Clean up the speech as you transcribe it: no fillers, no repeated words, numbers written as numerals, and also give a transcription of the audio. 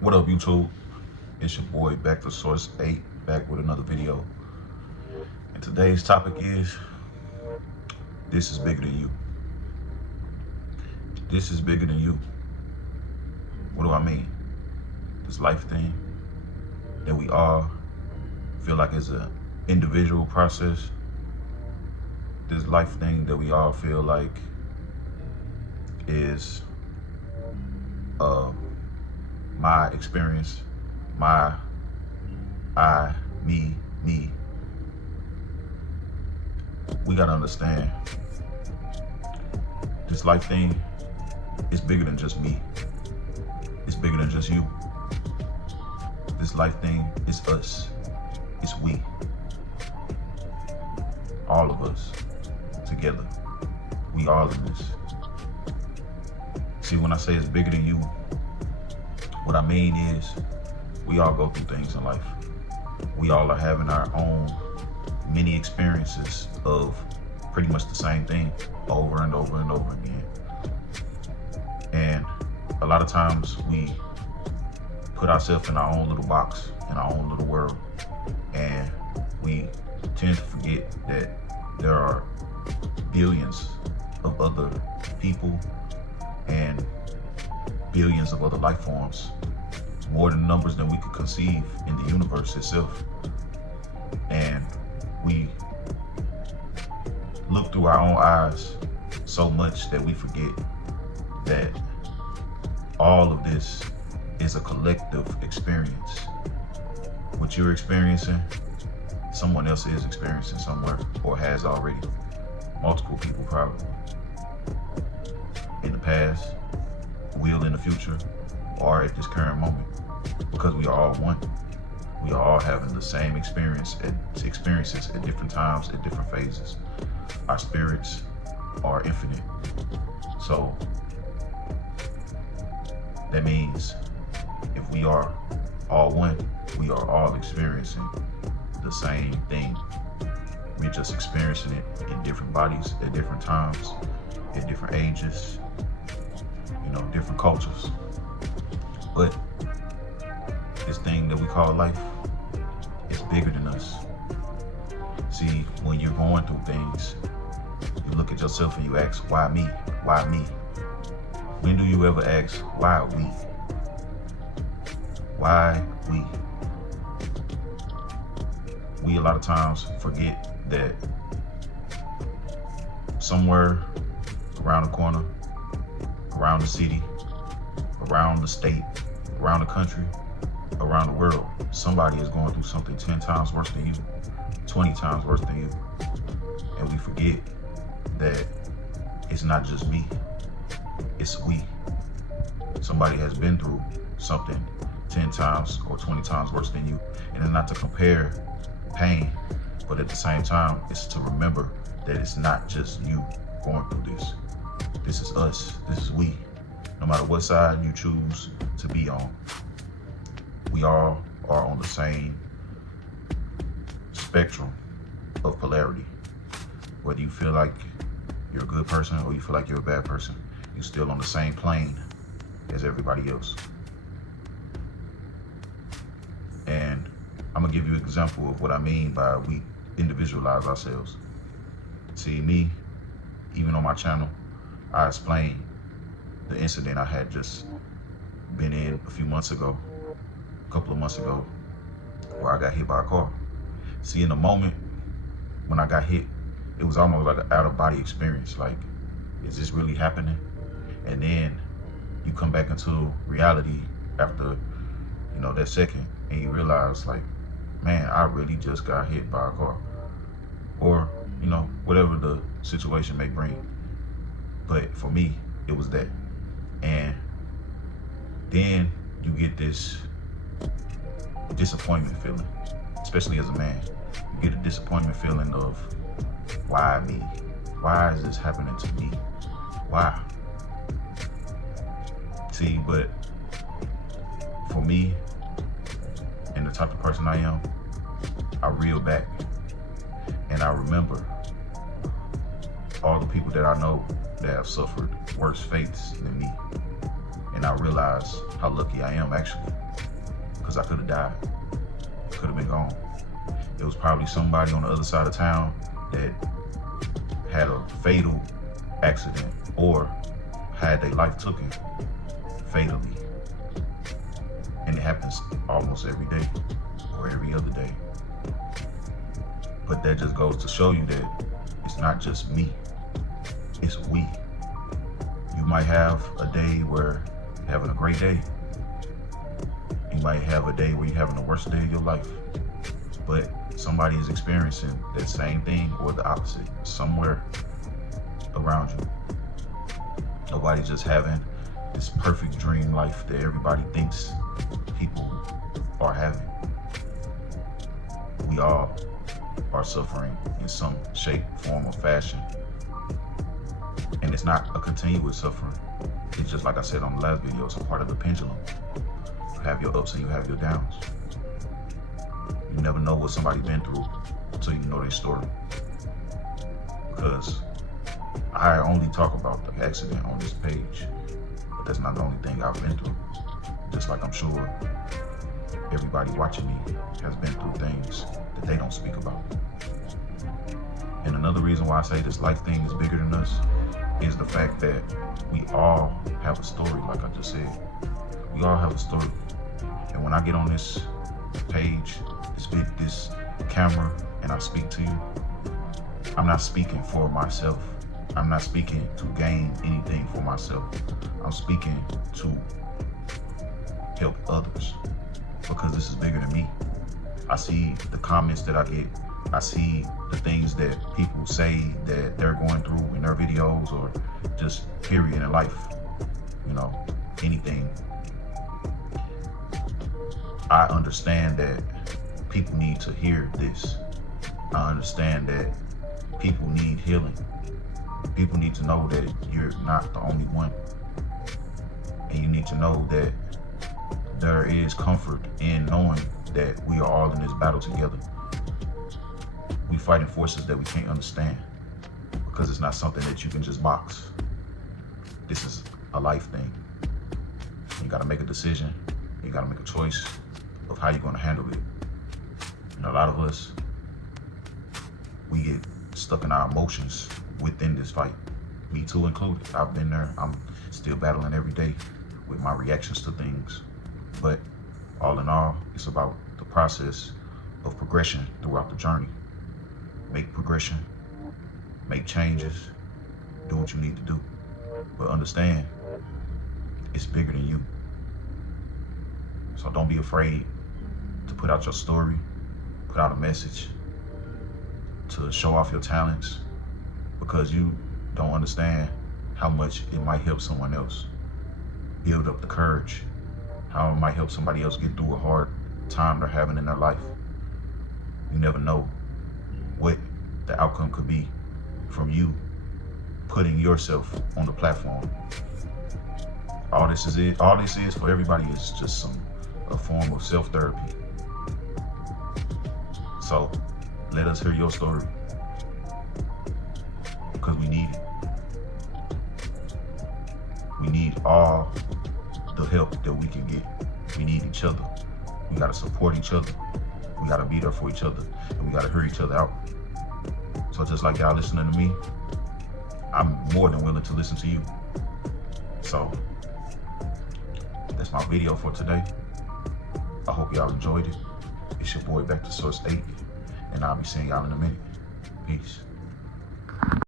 What up, YouTube? It's your boy back to Source 8, back with another video. And today's topic is this is bigger than you. This is bigger than you. What do I mean? This life thing that we all feel like is an individual process. This life thing that we all feel like is my experience, my, me. We gotta understand this life thing is bigger than just me. It's bigger than just you. This life thing is us. It's we. All of us together. We all in this. See, when I say it's bigger than you, what I mean is we all go through things in life. We all are having our own many experiences of pretty much the same thing over and over and over again. And a lot of times we put ourselves in our own little box, in our own little world. And we tend to forget that there are billions of other people and billions of other life forms, more than numbers than we could conceive in the universe itself. And we look through our own eyes so much that we forget that all of this is a collective experience. What you're experiencing, someone else is experiencing somewhere, or has already. Multiple people probably. In the past, will in the future, or at this current moment. Because we are all one. We are all having the same experiences at different times, at different phases. Our spirits are infinite. So that means if we are all one, we are all experiencing the same thing. We're just experiencing it in different bodies, at different times, at different ages, different cultures. But this thing that we call life is bigger than us. See, when you're going through things, you look at yourself and you ask, why me? Why me? When do you ever ask, why we? Why we? We a lot of times forget that somewhere around the corner, around the city, around the state, around the country, around the world, somebody is going through something 10 times worse than you, 20 times worse than you. And we forget that it's not just me, it's we. Somebody has been through something 10 times or 20 times worse than you. And it's not to compare pain, but at the same time, it's to remember that it's not just you going through this. This is us, this is we. No matter what side you choose to be on, we all are on the same spectrum of polarity. Whether you feel like you're a good person or you feel like you're a bad person, you're still on the same plane as everybody else. And I'm gonna give you an example of what I mean by we individualize ourselves. See, me, even on my channel, I explained the incident I had just been in a couple of months ago, where I got hit by a car. See, in the moment when I got hit, it was almost like an out-of-body experience. Like, is this really happening? And then you come back into reality after, that second, and you realize, like, man, I really just got hit by a car. Or, whatever the situation may bring. But for me, it was that. And then you get this disappointment feeling, especially as a man. You get a disappointment feeling of, why me? Why is this happening to me? Why? See, but for me, and the type of person I am, I reel back and I remember all the people that I know that have suffered worse fates than me. And I realized how lucky I am actually, because I could have died, could have been gone. It was probably somebody on the other side of town that had a fatal accident or had their life taken fatally. And it happens almost every day or every other day. But that just goes to show you that it's not just me, it's we. You might have a day where you're having a great day. You might have a day where you're having the worst day of your life. But somebody is experiencing that same thing or the opposite somewhere around you. Nobody's just having this perfect dream life that everybody thinks people are having. We all are suffering in some shape, form, or fashion. And it's not a continuous suffering. It's just like I said on the last video, it's a part of the pendulum. You have your ups and you have your downs. You never know what somebody's been through until you know their story. Because I only talk about the accident on this page, but that's not the only thing I've been through. Just like I'm sure everybody watching me has been through things that they don't speak about. And another reason why I say this life thing is bigger than us is the fact that we all have a story, like I just said. We all have a story. And when I get on this page, this camera, and I speak to you, I'm not speaking for myself. I'm not speaking to gain anything for myself. I'm speaking to help others, because this is bigger than me. I see the comments that I get. I see the things that people say that they're going through in their videos, or just period in life, you know, anything. I understand that people need to hear this. I understand that people need healing. People need to know that you're not the only one. And you need to know that there is comfort in knowing that we are all in this battle together. We fighting forces that we can't understand, because it's not something that you can just box. This is a life thing. You gotta make a decision. You gotta make a choice of how you're gonna handle it. And a lot of us, we get stuck in our emotions within this fight. Me too included. I've been there. I'm still battling every day with my reactions to things. But all in all, it's about the process of progression throughout the journey. Make progression, make changes, do what you need to do. But understand, it's bigger than you. So don't be afraid to put out your story, put out a message, to show off your talents, because you don't understand how much it might help someone else. Build up the courage, how it might help somebody else get through a hard time they're having in their life. You never know what the outcome could be from you putting yourself on the platform. All this is for everybody is just a form of self-therapy. So let us hear your story, because we need it. We need all the help that we can get. We need each other. We gotta support each other. We gotta be there for each other, and we gotta hear each other out. So just like y'all listening to me, I'm more than willing to listen to you. So that's my video for today. I hope y'all enjoyed it. It's your boy Back to Source 8, and I'll be seeing y'all in a minute. Peace.